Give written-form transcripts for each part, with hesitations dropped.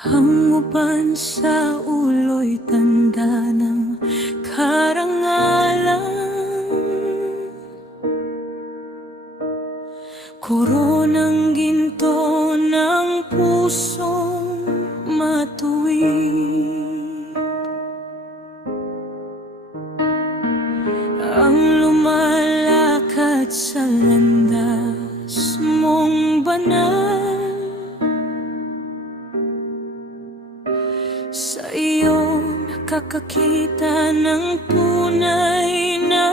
Ang uban sa ulo'y tanda ng karangalan. Koronang ginto ng pusong matuwid. Ang lumalakad sa landas mong banal. Sa iyo nakakakita ng tunay na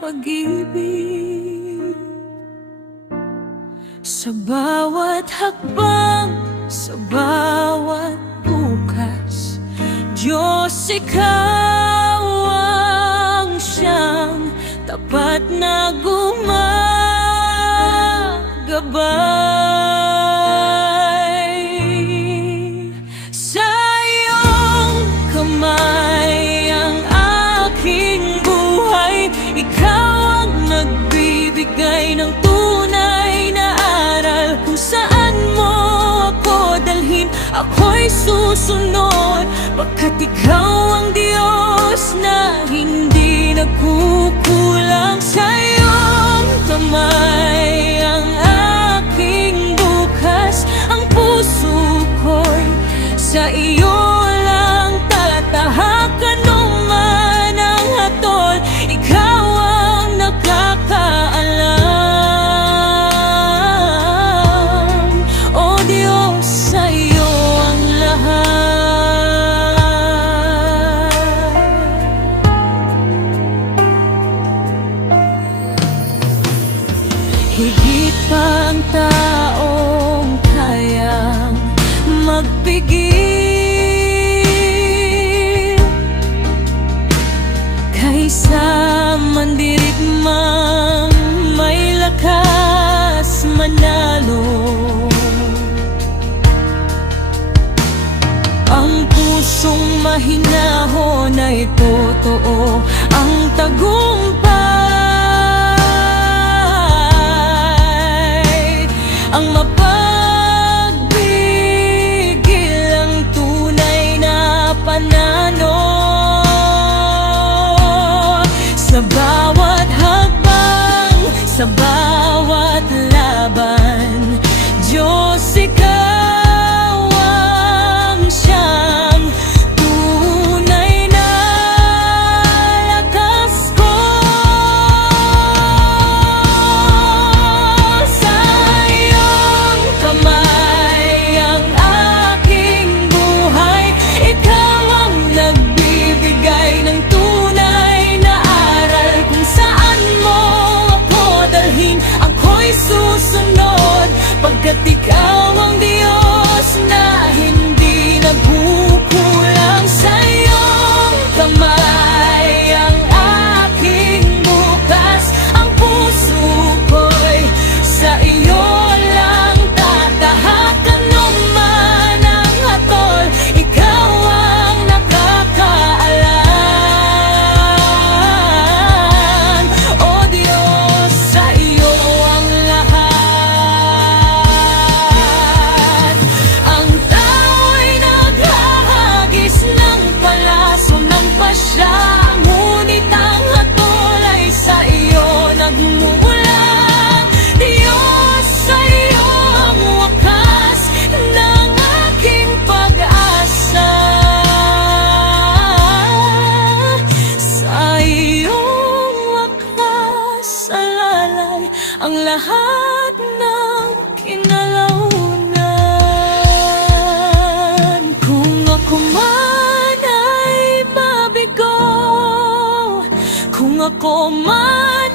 pag-ibig. Sa bawat hakbang, sa bawat bukas, Diyos, ikaw ang siyang tapat na gumagabay. Ikaw ang nagbibigay ng tunay na aral. Kung saan mo ako dalhin, ako'y susunod, pagkat ikaw ang Diyos na hindi nagkukulang. Sa iyong kamay ang aking bukas, ang puso ko'y sa iyo lang tatahakan. Higit pa ang taong kayang magpigil kaysa mandirigmang may lakas manalo. Ang pusong mahinahon ay totoo, ang tagumpay. Ang mapagpigil, ang tunay na panalo. Sa bawat hakbang, sa bawat laban, Diyos, ikaw ang siyang tunay na lakas ko. Sa iyong kamay ang aking buhay, ikaw ang nagbibigay ng tunay na aral. Kung saan mo ako dalhin, ako'y susunod, pagkat ikaw ang Diyos na hindi nagkukulang. Sa iyong kamay ang aking bukas, ang puso ko'y sa iyo lang tatahakan. Man ang hatol, ikaw ang nakakaalam. O Diyos, sa iyo ang lahat. Ang tao'y naghahagis ng palaso ng pasya, ngunit ang hatol ay sa iyo nagmumula. Diyos, sa iyo ang wakas ng aking pag-asa. Sa iyong wakas alalay ang lahat ng kinalaunan. Kung ako man ay mabigo, kung ako man